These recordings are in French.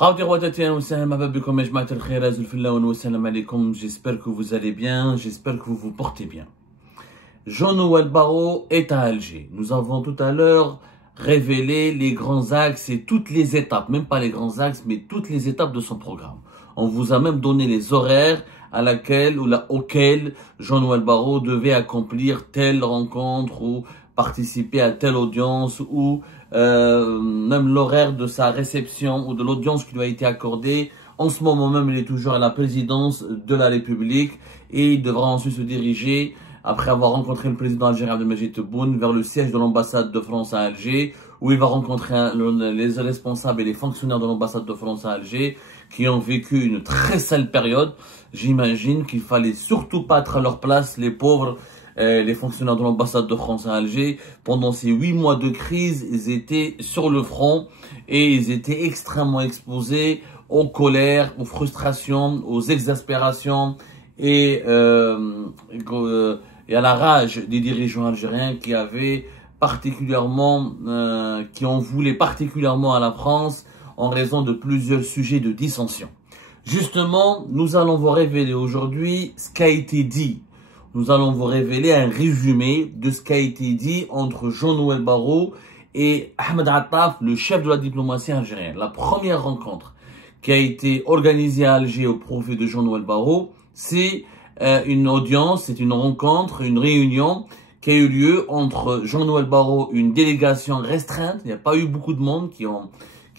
J'espère que vous allez bien, j'espère que vous vous portez bien. Jean-Noël Barrot est à Alger. Nous avons tout à l'heure révélé les grands axes et toutes les étapes, même pas les grands axes, mais toutes les étapes de son programme. On vous a même donné les horaires auxquels Jean-Noël Barrot devait accomplir telle rencontre ou participer à telle audience ou même l'horaire de sa réception ou de l'audience qui lui a été accordée. En ce moment même, il est toujours à la présidence de la République et il devra ensuite se diriger, après avoir rencontré le président algérien Abdelmajid Tebboune, vers le siège de l'ambassade de France à Alger, où il va rencontrer les responsables et les fonctionnaires de l'ambassade de France à Alger, qui ont vécu une très sale période. J'imagine qu'il fallait surtout pas être à leur place, les pauvres, les fonctionnaires de l'ambassade de France à Alger. Pendant ces 8 mois de crise, ils étaient sur le front et ils étaient extrêmement exposés aux colères, aux frustrations, aux exaspérations et à la rage des dirigeants algériens qui en voulaient particulièrement à la France en raison de plusieurs sujets de dissension. Justement, nous allons vous révéler aujourd'hui ce qui a été dit. Nous allons vous révéler un résumé de ce qui a été dit entre Jean-Noël Barrot et Ahmed Attaf, le chef de la diplomatie algérienne. La première rencontre qui a été organisée à Alger au profit de Jean-Noël Barrot, c'est une audience, c'est une rencontre, une réunion qui a eu lieu entre Jean-Noël Barrot, une délégation restreinte. Il n'y a pas eu beaucoup de monde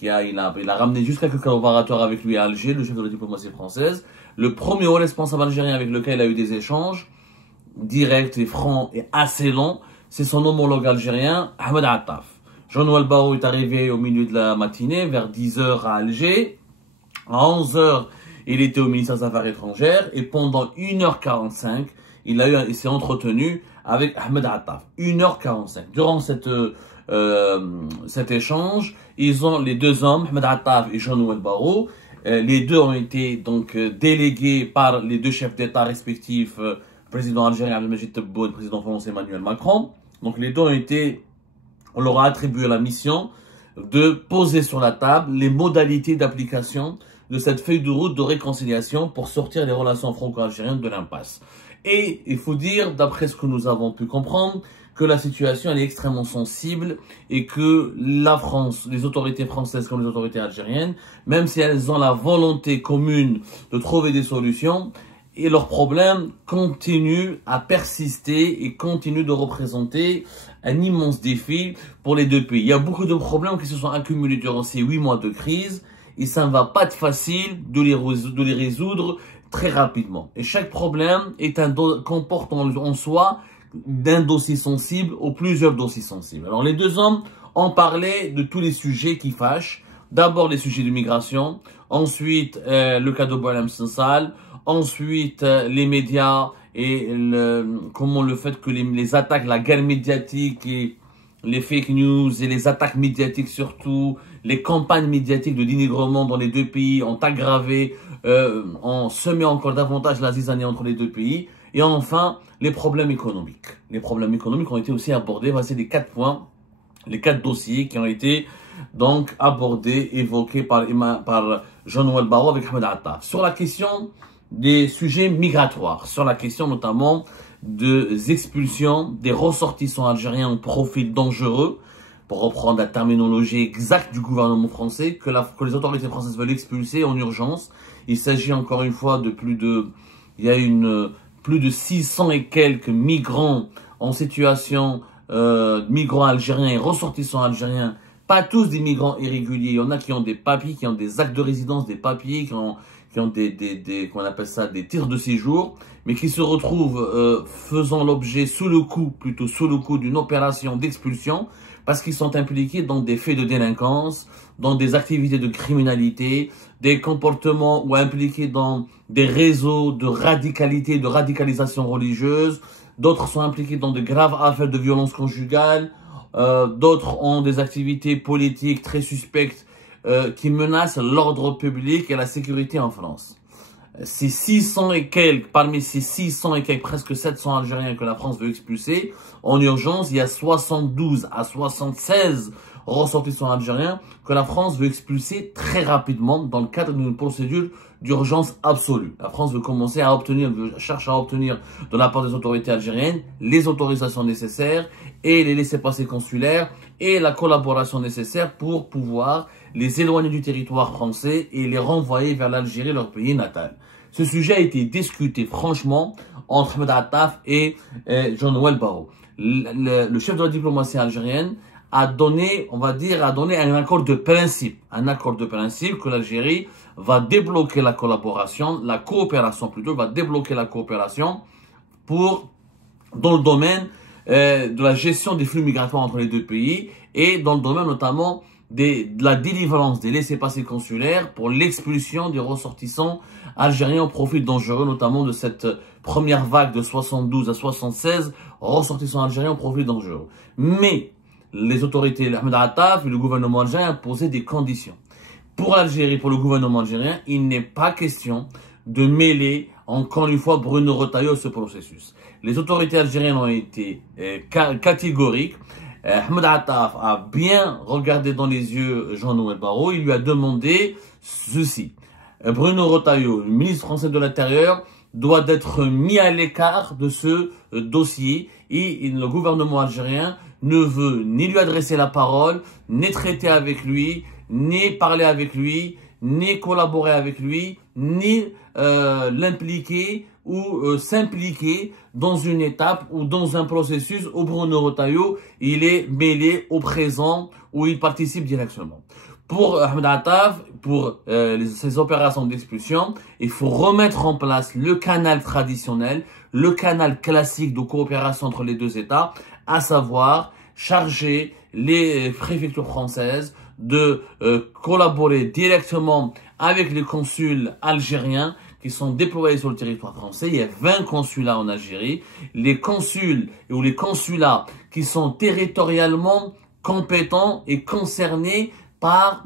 il a ramené juste quelques collaborateurs avec lui à Alger, le chef de la diplomatie française. Le premier haut responsable algérien avec lequel il a eu des échanges directs et francs et assez longs, c'est son homologue algérien, Ahmed Attaf. Jean-Noël Barrot est arrivé au milieu de la matinée, vers 10 h à Alger. À 11 h, il était au ministère des Affaires étrangères et pendant 1h45, il s'est entretenu avec Ahmed Attaf. 1h45. Durant cet échange, les deux hommes, Ahmed Attaf et Jean-Noël Barrot, les deux ont été donc délégués par les deux chefs d'État respectifs, président algérien Abdelmajid Tebboune, président français Emmanuel Macron. Donc les deux on leur a attribué la mission de poser sur la table les modalités d'application de cette feuille de route de réconciliation pour sortir les relations franco-algériennes de l'impasse. Et il faut dire, d'après ce que nous avons pu comprendre, que la situation elle est extrêmement sensible et que la France, les autorités françaises comme les autorités algériennes, même si elles ont la volonté commune de trouver des solutions, et leurs problèmes continuent à persister et continuent de représenter un immense défi pour les deux pays. Il y a beaucoup de problèmes qui se sont accumulés durant ces 8 mois de crise et ça ne va pas être facile de les résoudre très rapidement. Et chaque problème comporte en soi d'un dossier sensible ou plusieurs dossiers sensibles. Alors les deux hommes ont parlé de tous les sujets qui fâchent. D'abord les sujets de migration, ensuite le cas de Boualem Sansal, ensuite les médias et le fait que les attaques, la guerre médiatique et les fake news et les attaques médiatiques surtout, les campagnes médiatiques de dénigrement dans les deux pays ont aggravé, ont semé encore davantage la zizanie entre les deux pays. Et enfin, les problèmes économiques. Les problèmes économiques ont été aussi abordés. Voici les 4 points, les 4 dossiers qui ont été donc abordés, évoqués par Jean-Noël Barrot avec Ahmed Attaf. Sur la question des sujets migratoires, sur la question notamment des expulsions des ressortissants algériens au profil dangereux, pour reprendre la terminologie exacte du gouvernement français, que les autorités françaises veulent expulser en urgence. Il s'agit encore une fois de plus de 600 et quelques migrants en situation, migrants algériens et ressortissants algériens, pas tous des migrants irréguliers. Il y en a qui ont des papiers, qui ont des actes de résidence, des papiers, qui ont qu'on appelle ça des titres de séjour, mais qui se retrouvent faisant l'objet sous le coup d'une opération d'expulsion parce qu'ils sont impliqués dans des faits de délinquance, dans des activités de criminalité, des comportements ou impliqués dans des réseaux de radicalité, de radicalisation religieuse. D'autres sont impliqués dans de graves affaires de violence conjugale. D'autres ont des activités politiques très suspectes qui menacent l'ordre public et la sécurité en France. Ces 600 et quelques, parmi ces 600 et quelques, presque 700 Algériens que la France veut expulser, en urgence, il y a 72 à 76 ressortissants algériens que la France veut expulser très rapidement dans le cadre d'une procédure d'urgence absolue. La France veut commencer à obtenir, cherche à obtenir de la part des autorités algériennes les autorisations nécessaires et les laissez-passer consulaires et la collaboration nécessaire pour pouvoir les éloigner du territoire français et les renvoyer vers l'Algérie, leur pays natal. Ce sujet a été discuté franchement entre Ahmed Attaf et Jean-Noël Barrot. Le chef de la diplomatie algérienne a donné, on va dire, un accord de principe. Un accord de principe que l'Algérie va débloquer la collaboration, la coopération plutôt, va débloquer la coopération dans le domaine de la gestion des flux migratoires entre les deux pays et dans le domaine notamment de la délivrance des laissez-passer consulaires pour l'expulsion des ressortissants algériens au profil dangereux, notamment de cette première vague de 72 à 76 ressortissants algériens au profil dangereux. Mais les autorités, Ahmed Attaf et le gouvernement algérien ont posé des conditions. Pour l'Algérie, pour le gouvernement algérien, il n'est pas question de mêler encore une fois Bruno Retailleau à ce processus. Les autorités algériennes ont été catégoriques. Ahmed Attaf a bien regardé dans les yeux Jean-Noël Barrot. Il lui a demandé ceci. Bruno Retailleau, le ministre français de l'Intérieur, doit être mis à l'écart de ce dossier et le gouvernement algérien ne veut ni lui adresser la parole, ni traiter avec lui, ni parler avec lui, ni collaborer avec lui, ni l'impliquer ou s'impliquer dans une étape ou dans un processus où Bruno Retailleau il est mêlé au présent où il participe directement. Pour Ahmed Attaf, pour ces opérations d'expulsion, il faut remettre en place le canal traditionnel, le canal classique de coopération entre les deux États, à savoir charger les préfectures françaises de collaborer directement avec les consuls algériens qui sont déployés sur le territoire français. Il y a 20 consulats en Algérie. Les consuls ou les consulats qui sont territorialement compétents et concernés par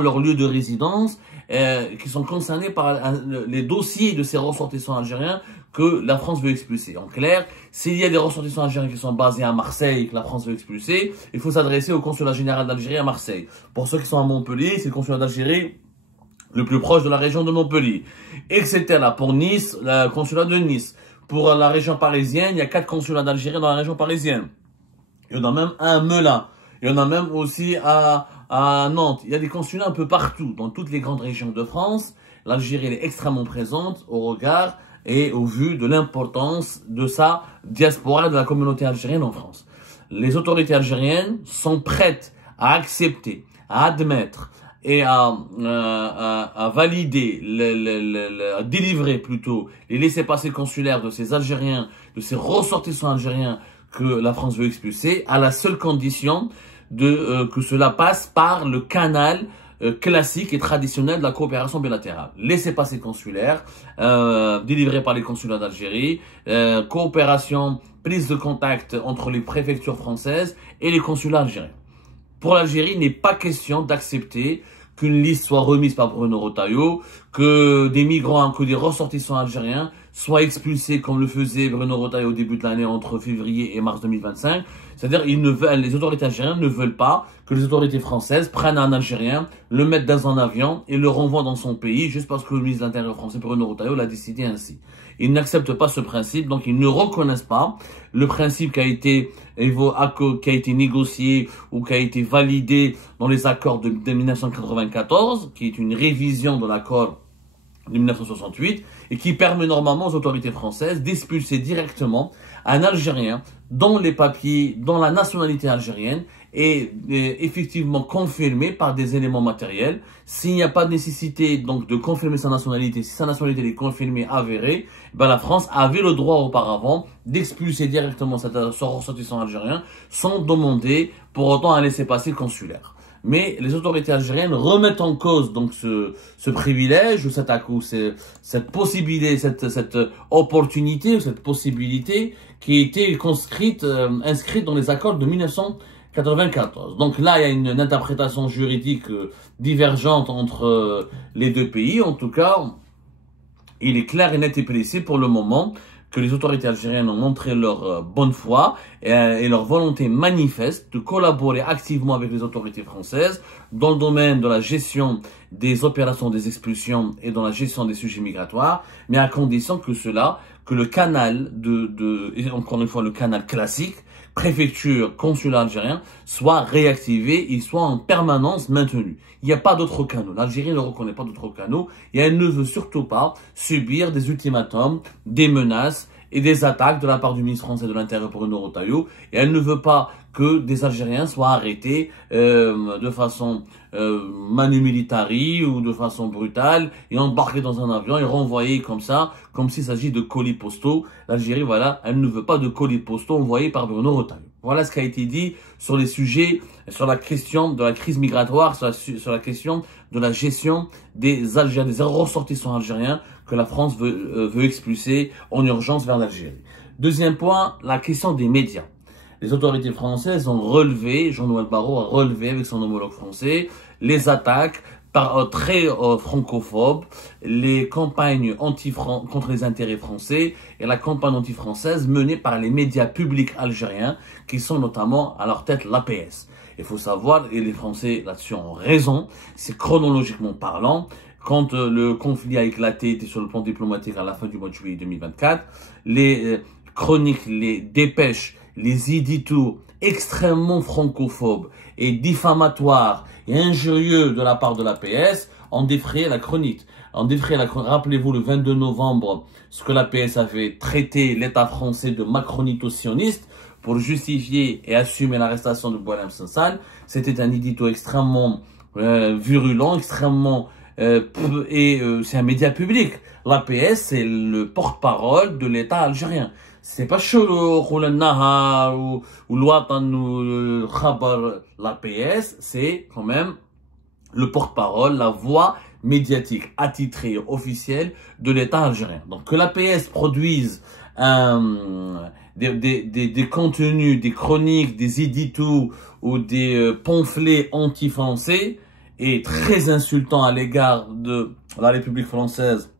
leur lieu de résidence, qui sont concernés par les dossiers de ces ressortissants algériens que la France veut expulser. En clair, s'il y a des ressortissants algériens qui sont basés à Marseille et que la France veut expulser, il faut s'adresser au consulat général d'Algérie à Marseille. Pour ceux qui sont à Montpellier, c'est le consulat d'Algérie le plus proche de la région de Montpellier, etc. Pour Nice, le consulat de Nice. Pour la région parisienne, il y a 4 consulats d'Algérie dans la région parisienne. Il y en a même un à Melun. Il y en a même aussi à Nantes. Il y a des consulats un peu partout, dans toutes les grandes régions de France. L'Algérie est extrêmement présente au regard et au vu de l'importance de sa diaspora, de la communauté algérienne en France. Les autorités algériennes sont prêtes à accepter, à admettre et à valider, à délivrer plutôt les laissez-passer consulaires de ces Algériens, de ces ressortissants algériens que la France veut expulser, à la seule condition que cela passe par le canal classique et traditionnel de la coopération bilatérale. Laissez-passer consulaires, délivrés par les consulats d'Algérie, coopération, prise de contact entre les préfectures françaises et les consulats algériens. Pour l'Algérie, il n'est pas question d'accepter qu'une liste soit remise par Bruno Retailleau, que des migrants, que des ressortissants algériens soient expulsés comme le faisait Bruno Retailleau au début de l'année entre février et mars 2025. C'est-à-dire, les autorités algériennes ne veulent pas que les autorités françaises prennent un Algérien, le mettent dans un avion et le renvoient dans son pays juste parce que le ministre de l'Intérieur français Bruno Retailleau l'a décidé ainsi. Ils n'acceptent pas ce principe, donc ils ne reconnaissent pas le principe qui a été négocié ou qui a été validé dans les accords de 1994, qui est une révision de l'accord de 1968 et qui permet normalement aux autorités françaises d'expulser directement un Algérien dont les papiers, dont la nationalité algérienne est effectivement confirmée par des éléments matériels. S'il n'y a pas de nécessité donc de confirmer sa nationalité, si sa nationalité est confirmée, avérée, ben la France avait le droit auparavant d'expulser directement ce ressortissant algérien sans demander pour autant un laissez-passer consulaire. Mais les autorités algériennes remettent en cause donc ce privilège ou cette possibilité, cette opportunité ou cette possibilité qui était inscrite dans les accords de 1994. Donc là, il y a une interprétation juridique divergente entre les deux pays. En tout cas, il est clair et net et précis pour le moment que les autorités algériennes ont montré leur bonne foi et leur volonté manifeste de collaborer activement avec les autorités françaises dans le domaine de la gestion des opérations des expulsions et dans la gestion des sujets migratoires, mais à condition que le canal et encore une fois le canal classique, préfecture, consulat algérien, soit réactivé, il soit en permanence maintenu. Il n'y a pas d'autre canaux. L'Algérie ne reconnaît pas d'autres canaux et elle ne veut surtout pas subir des ultimatums, des menaces et des attaques de la part du ministre français de l'Intérieur Bruno Retailleau. Et elle ne veut pas que des Algériens soient arrêtés de façon manu militari ou de façon brutale et embarqués dans un avion et renvoyés comme ça, comme s'il s'agit de colis postaux. L'Algérie, voilà, elle ne veut pas de colis postaux envoyés par Bruno Retailleau. Voilà ce qui a été dit sur les sujets, sur la question de la crise migratoire, sur la question de la gestion des Algériens, des ressortissants algériens que la France veut expulser en urgence vers l'Algérie. Deuxième point, la question des médias. Les autorités françaises ont relevé, Jean-Noël Barrot a relevé avec son homologue français, les attaques très francophobes, les campagnes contre les intérêts français et la campagne anti-française menée par les médias publics algériens qui sont notamment à leur tête l'APS. Il faut savoir, et les Français là-dessus ont raison, c'est chronologiquement parlant, quand le conflit a éclaté, était sur le plan diplomatique à la fin du mois de juillet 2024, les chroniques, les dépêches, les éditos extrêmement francophobes et diffamatoires et injurieux de la part de l'APS ont défrayé la chronique. Rappelez-vous le 22 novembre, ce que l'APS avait traité l'État français de macronito-sioniste pour justifier et assumer l'arrestation de Boualem Sansal. C'était un édito extrêmement virulent, extrêmement... c'est un média public. L'APS, c'est le porte-parole de l'État algérien. C'est pas Choulouk ou le Nahar ou l'Ouatan ou le Khabar. L'APS, c'est quand même le porte-parole, la voix médiatique attitrée officielle de l'État algérien. Donc que l'APS produise des contenus, des chroniques, des éditos ou des pamphlets anti-français est très insultant à l'égard de la République française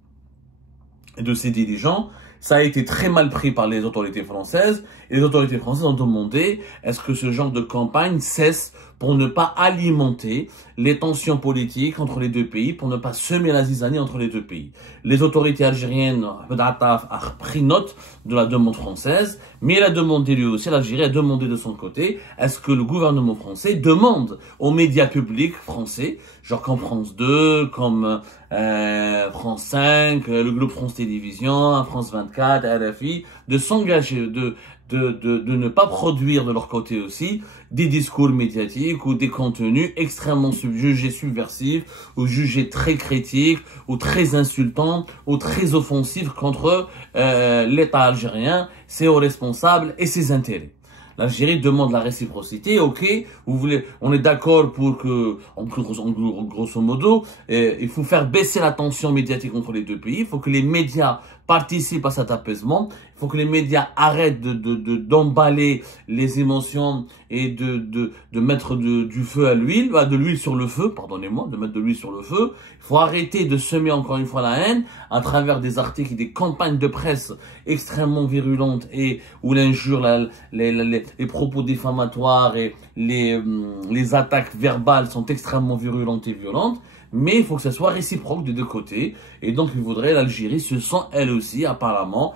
et de ses dirigeants. Ça a été très mal pris par les autorités françaises et les autorités françaises ont demandé est-ce que ce genre de campagne cesse pour ne pas alimenter les tensions politiques entre les deux pays, pour ne pas semer la zizanie entre les deux pays. Les autorités algériennes, Ahmed Attaf a pris note de la demande française, mais il a demandé lui aussi, l'Algérie a demandé de son côté, est-ce que le gouvernement français demande aux médias publics français, genre comme France 2, comme France 5, le groupe France Télévisions, France 24, RFI, de s'engager, de ne pas produire de leur côté aussi des discours médiatiques ou des contenus extrêmement jugés subversifs ou jugés très critiques ou très insultants ou très offensifs contre l'État algérien, ses hauts responsables et ses intérêts. L'Algérie demande la réciprocité, ok, on est d'accord pour que, en grosso modo, il faut faire baisser la tension médiatique entre les deux pays, il faut que les médias participent à cet apaisement, il faut que les médias arrêtent d'emballer les émotions et de mettre du feu à l'huile, de l'huile sur le feu, pardonnez-moi, de mettre de l'huile sur le feu. Il faut arrêter de semer encore une fois la haine à travers des articles et des campagnes de presse extrêmement virulentes et où l'injure, les propos diffamatoires et les attaques verbales sont extrêmement virulentes et violentes. Mais il faut que ça soit réciproque des deux côtés. Et donc, il faudrait, l'Algérie se sent elle aussi, apparemment,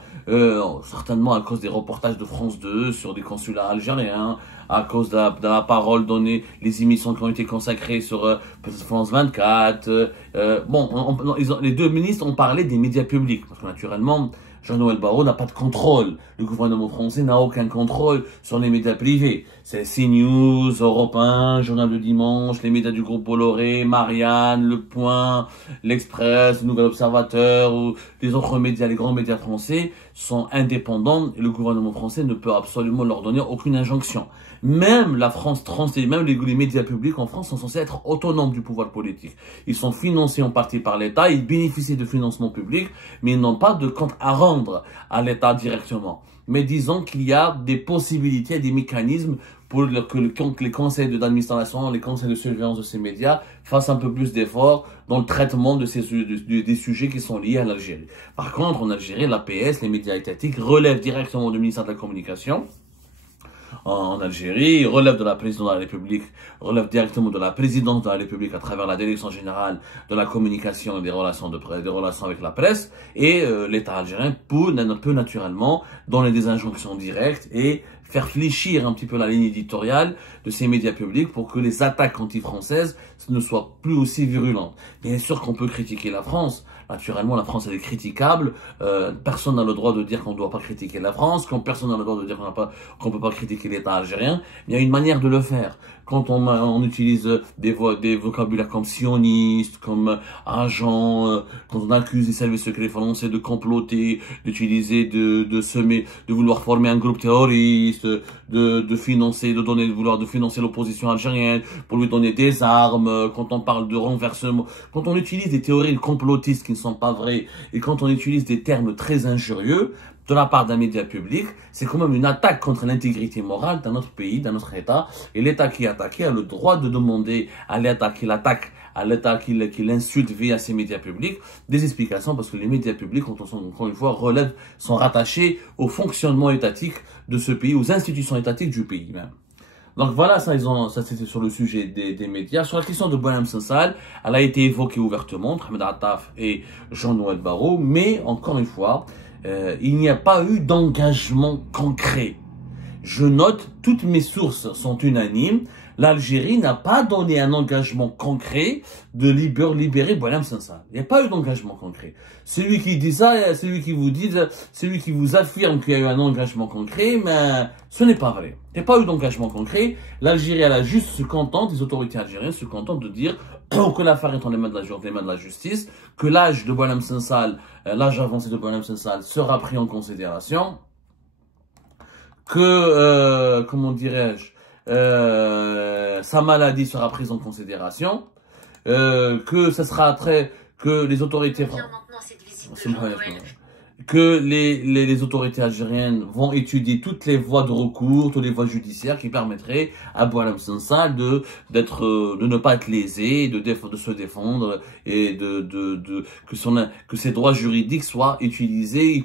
certainement à cause des reportages de France 2 sur des consulats algériens, à cause de la parole donnée, les émissions qui ont été consacrées sur France 24. Les deux ministres ont parlé des médias publics. Parce que naturellement, Jean-Noël Barrot n'a pas de contrôle. Le gouvernement français n'a aucun contrôle sur les médias privés. C'est CNews, Europe 1, Journal du Dimanche, les médias du groupe Bolloré, Marianne, Le Point, L'Express, Le Nouvel Observateur ou les autres médias, les grands médias français sont indépendants et le gouvernement français ne peut absolument leur donner aucune injonction. Même la France et même les médias publics en France sont censés être autonomes du pouvoir politique. Ils sont financés en partie par l'État, ils bénéficient de financement public, mais ils n'ont pas de compte à rendre à l'État directement. Mais disons qu'il y a des possibilités, des mécanismes pour que les conseils d'administration, les conseils de surveillance de ces médias fassent un peu plus d'efforts dans le traitement des sujets qui sont liés à l'Algérie. Par contre, en Algérie, l'APS, les médias étatiques, relèvent directement du ministère de la Communication. En Algérie, relève de la présidence de la République, relève directement de la présidence de la République à travers la direction générale de la communication et des relations avec la presse, et l'État algérien peut naturellement donner des injonctions directes et faire fléchir un petit peu la ligne éditoriale de ces médias publics pour que les attaques anti-françaises ne soient plus aussi virulentes. Bien sûr qu'on peut critiquer la France. Naturellement, la France, elle est critiquable. Personne n'a le droit de dire qu'on ne doit pas critiquer la France. Personne n'a le droit de dire qu'on ne peut pas critiquer l'État algérien. Il y a une manière de le faire. Quand on utilise des vocabulaires comme sioniste, comme agent, quand on accuse les services secrets français de comploter, d'utiliser, de vouloir former un groupe terroriste, de financer l'opposition algérienne pour lui donner des armes, quand on parle de renversement, quand on utilise des théories complotistes qui ne sont pas vraies et quand on utilise des termes très injurieux de la part d'un média public, c'est quand même une attaque contre l'intégrité morale d'un autre pays, d'un autre État. Et l'État qui est attaqué a le droit de demander à l'État qui l'attaque, à l'État qui l'insulte via ses médias publics, des explications, parce que les médias publics, encore une fois, sont rattachés au fonctionnement étatique de ce pays, aux institutions étatiques du pays même. Donc voilà, ça c'était sur le sujet des médias. Sur la question de Boualem Sansal, elle a été évoquée ouvertement, Mohamed Attaf et Jean-Noël Barrot, mais encore une fois, il n'y a pas eu d'engagement concret. Je note, toutes mes sources sont unanimes, l'Algérie n'a pas donné un engagement concret de libérer Boualem Sansal. Il n'y a pas eu d'engagement concret. Celui qui dit ça, celui qui vous affirme qu'il y a eu un engagement concret, mais ce n'est pas vrai. Il n'y a pas eu d'engagement concret. L'Algérie, elle a juste se contente, les autorités algériennes se contentent de dire que l'affaire est dans les mains de la justice, que l'âge de Boualem Sansal, l'âge avancé de Boualem Sansal sera pris en considération, que, comment dirais-je, sa maladie sera prise en considération, que les autorités, que les autorités algériennes vont étudier toutes les voies de recours, toutes les voies judiciaires qui permettraient à Boualem Sansal de ne pas être lésé, de se défendre et que ses droits juridiques soient utilisés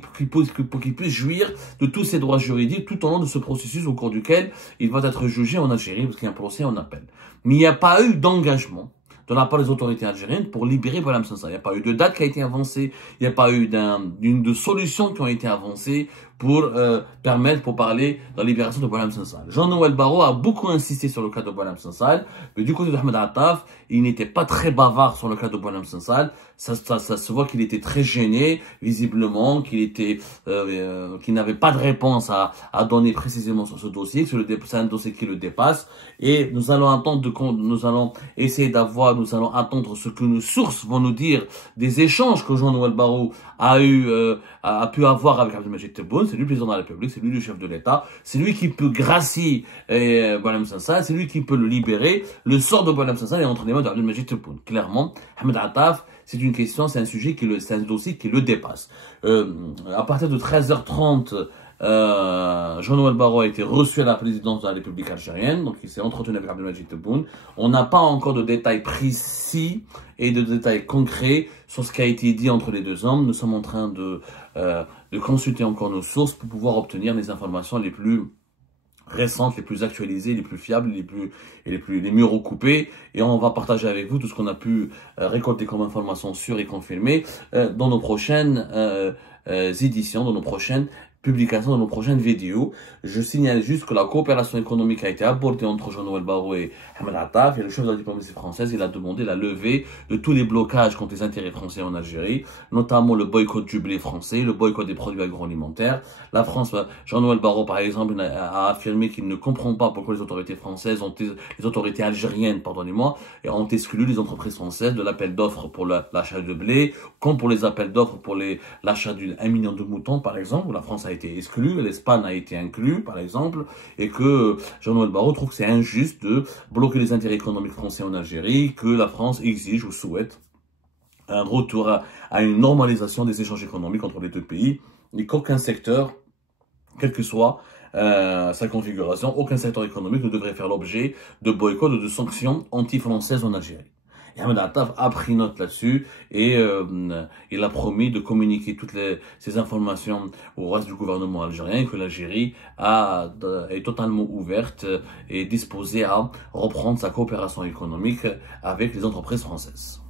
pour qu'il puisse jouir de tous ses droits juridiques tout au long de ce processus au cours duquel il va être jugé en Algérie parce qu'il y a un procès en appel. Mais il n'y a pas eu d'engagement de la part des autorités algériennes pour libérer Boualem Sansal. Il n'y a pas eu de date qui a été avancée, il n'y a pas eu de solutions qui ont été avancées pour parler de la libération de Boualem Sansal. Jean-Noël Barrot a beaucoup insisté sur le cas de Boualem Sansal, mais du côté de Ahmed Attaf, il n'était pas très bavard sur le cas de Boualem Sansal. Ça se voit qu'il était très gêné, visiblement, qu'il n'avait pas de réponse à donner précisément sur ce dossier, que c'est un dossier qui le dépasse, et nous allons attendre nous allons attendre ce que nos sources vont nous dire des échanges que Jean-Noël Barrot a pu avoir avec Abdelmadjid Tebboune. C'est lui le président de la République, c'est lui le chef de l'État, c'est lui qui peut gracier Boualem Sansal, c'est lui qui peut le libérer. Le sort de Boualem Sansal est entre les mains d'Abdelmadjid Tebboune. Clairement, Ahmed Attaf, c'est un dossier qui le dépasse. À partir de 13h30, Jean-Noël Barrot a été reçu à la présidence de la République algérienne, donc il s'est entretenu avec Abdelmadjid Tebboune. On n'a pas encore de détails précis et de détails concrets sur ce qui a été dit entre les deux hommes. Nous sommes en train de consulter encore nos sources pour pouvoir obtenir les informations les plus récentes, les plus actualisées, les plus fiables, les mieux recoupées, et on va partager avec vous tout ce qu'on a pu récolter comme informations sûres et confirmées dans nos prochaines éditions, dans nos prochaines publication de nos prochaines vidéos. Je signale juste que la coopération économique a été abordée entre Jean-Noël Barrot et Ahmed Attaf, et le chef de la diplomatie française, il a demandé la levée de tous les blocages contre les intérêts français en Algérie, notamment le boycott du blé français, le boycott des produits agroalimentaires. La France, Jean-Noël Barrot par exemple, a affirmé qu'il ne comprend pas pourquoi les autorités françaises les autorités algériennes, pardonnez-moi, ont exclu les entreprises françaises de l'appel d'offres pour l'achat de blé, comme pour les appels d'offres pour l'achat d'1 million de moutons par exemple, où la France a été exclue, l'Espagne a été inclue par exemple, et que Jean-Noël Barrot trouve que c'est injuste de bloquer les intérêts économiques français en Algérie, que la France exige ou souhaite un retour à une normalisation des échanges économiques entre les deux pays, et qu'aucun secteur, quel que soit sa configuration, aucun secteur économique ne devrait faire l'objet de boycott ou de sanctions anti-françaises en Algérie. Et Ahmed Attaf a pris note là-dessus et il a promis de communiquer toutes ces informations au reste du gouvernement algérien, que l'Algérie est totalement ouverte et disposée à reprendre sa coopération économique avec les entreprises françaises.